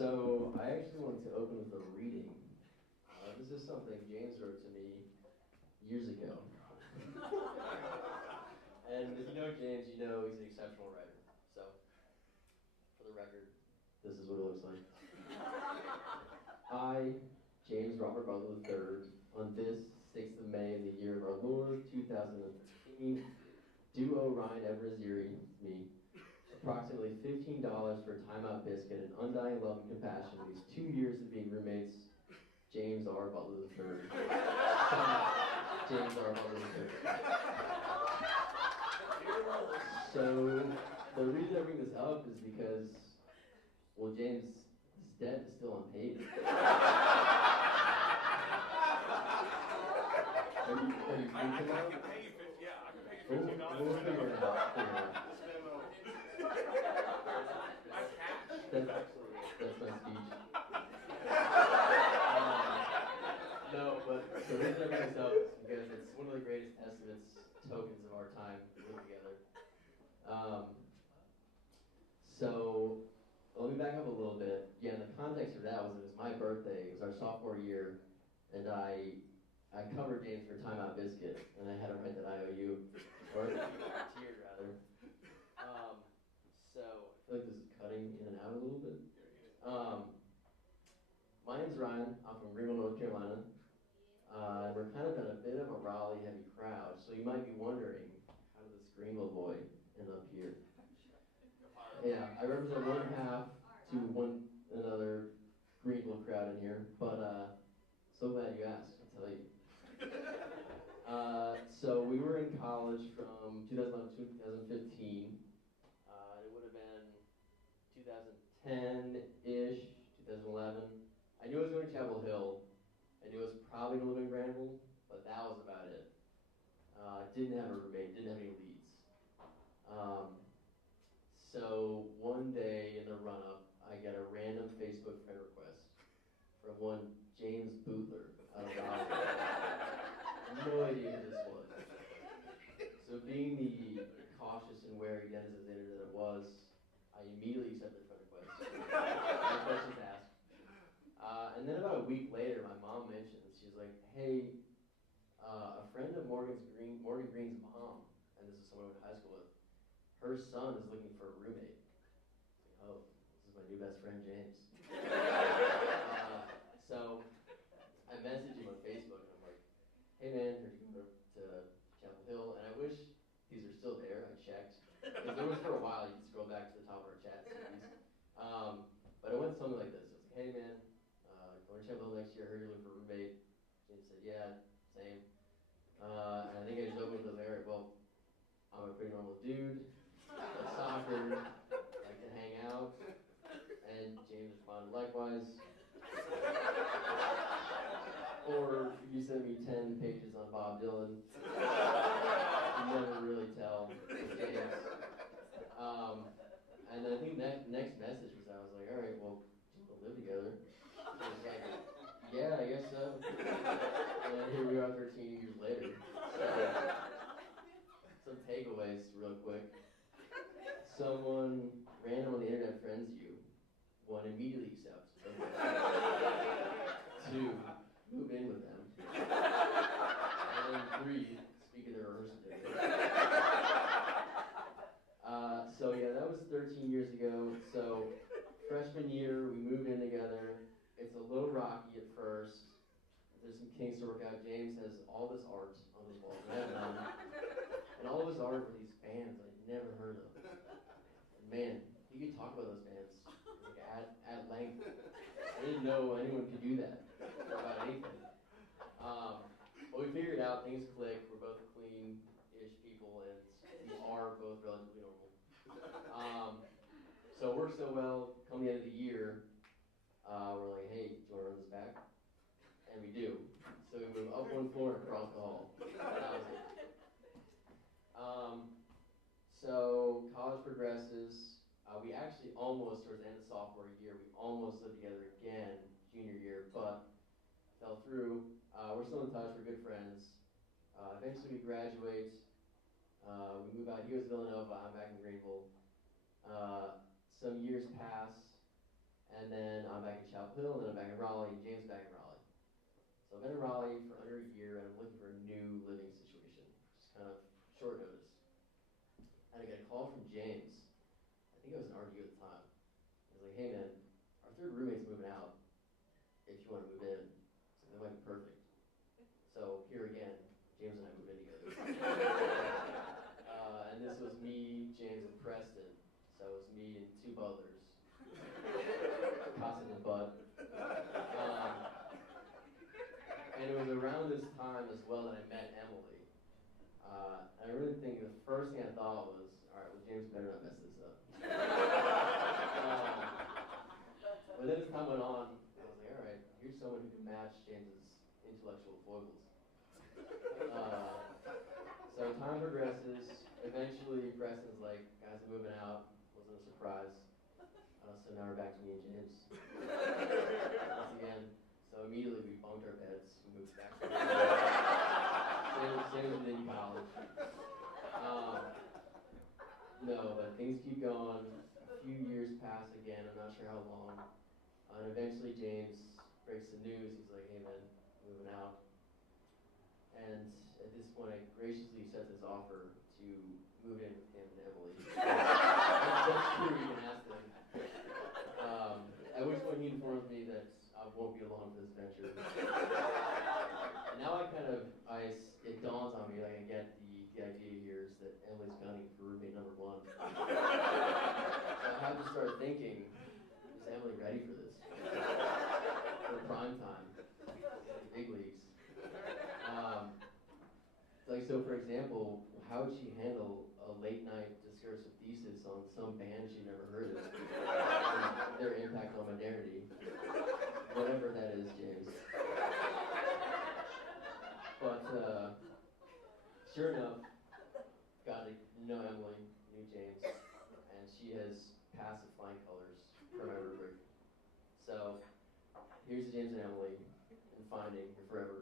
So I actually wanted to open with a reading. This is something James wrote to me years ago. And if you know James, you know he's an exceptional writer. So, for the record, this is what it looks like. I, James Robert Butler III, on this 6th of May in the year of our Lord 2013, do owe Ryan Everziri, me, approximately $15 for a timeout biscuit and undying love and compassion in these 2 years of being roommates. James R. Butler III. James R. Butler III. So, the reason I bring this up is because, well, James' debt is still unpaid. Are you free I to know? can pay you $50. We'll figure it out. That's my speech. No, but the reason I bring this up is because it's one of the greatest estimates, tokens of our time living together. So, let me back up a little bit. Yeah, the context for that was it was my birthday. It was our sophomore year, and I covered James for Timeout Biscuit, and I had to write that IOU, or tiered rather. So I feel like this is cutting in and out a little bit. My name's Ryan. I'm from Greenville, North Carolina. We're kind of in a bit of a Raleigh-heavy crowd, so you might be wondering, how did this Greenville boy end up here? Yeah, I represent one half to another Greenville crowd in here, but so glad you asked, I'll tell you. So we were in college from 2011 to 2015. It would have been 2010-ish, 2011. I knew I was going to Chapel Hill. I knew I was probably going to live in Granville, but that was about it. Didn't have a roommate, didn't have any leads. So one day in the run-up, I get a random Facebook friend request from one James Bootler out of Raleigh. No idea who this was. So being the cautious and wary denizen that it was, I immediately accepted the friend request. No questions asked. And then about a week later, my mom mentions, she's like, hey, a friend of Morgan Green's mom, and this is someone I went to high school with, her son is looking for a roommate. Like, oh, this is my new best friend, James. So I messaged him on Facebook, and I'm like, hey man, heard you go to Chapel Hill, and I wish these are still there. I checked. Because there was for a while, you could scroll back to the top of our chat series. But it went something like this. It was like, hey man, going to Chapel Hill next year, heard you're looking for a roommate. James said, yeah, same. And I think I just opened with Eric. Well, I'm a pretty normal dude. Like soccer, like to hang out. And James responded likewise. Or you send me 10 pages on Bob Dylan. You never really tell with James. And then I think the next message was I was like, all right, well, we'll live together. He was like, yeah, I guess so. And then here we are 13 years later. So, some takeaways real quick. Someone random on the internet friends you. 1, immediately accept. 2, move in with them. And then 3, speak of their rehearsal day. So yeah, that was 13 years ago. So freshman year, we moved in together. It's a little rocky at first. There's some kinks to work out. James has all this art on his wall, and I have none. And all of his art were these bands I'd never heard of. And man, he could talk about those bands like at length. I didn't know anyone could do that about anything. But we figured out things click. We're both clean-ish people, and we are both relatively normal. So it worked so well. Come the end of the year, we're like, hey, do you want to run this back? And we do. So we move up 1 floor and across the hall. That was it. So college progresses. We actually almost, towards the end of sophomore year, we almost lived together again junior year, but fell through. We're still in touch. We're good friends. Eventually we graduate. We move out. He goes to Villanova. I'm back in Greenville. Some years pass, And then I'm back in Chapel Hill, and then I'm back in Raleigh, and James is back in Raleigh. So I've been in Raleigh for under a year, and I'm looking for a new living situation, just kind of short notice. And I get a call from James. I think I was an RDU at the time. He was like, hey man, our third roommate's moving out. If you want to move in, so that might be perfect. So here again, James and I moved in together. And this was me, James, and Preston. So it was me and two butlers. Tossing the butt. And it was around this time as well that I met Emily. And I really think the first thing I thought was, all right, well, James better not mess this up. But then as time went on, I was like, all right, here's someone who can match James's intellectual foibles. So time progresses. Eventually, Preston's like, guys, I'm moving out. Wasn't a surprise. So now we're back to me and James. Once again. So immediately we bunked our beds. We moved back to same as in college. No, but things keep going. A few years pass again. I'm not sure how long. And eventually James breaks the news. He's like, hey man, moving out. And at this point, I graciously accept his offer to move in with him and Emily. That's true, you can ask them. At which point he informs me that I won't be alone for this venture. And now it dawns on me, like I get the idea here is that Emily's gunning for roommate number one. So I have to start thinking, is Emily ready for this? For prime time, the big leagues. So for example, how would she handle a late night discursive thesis on some band she'd never heard of? And their impact on modernity. Whatever that is, James. But sure enough, got to know Emily, knew James, and she has passed with flying colors for my rubric. So here's James and Emily, and Finding, your forever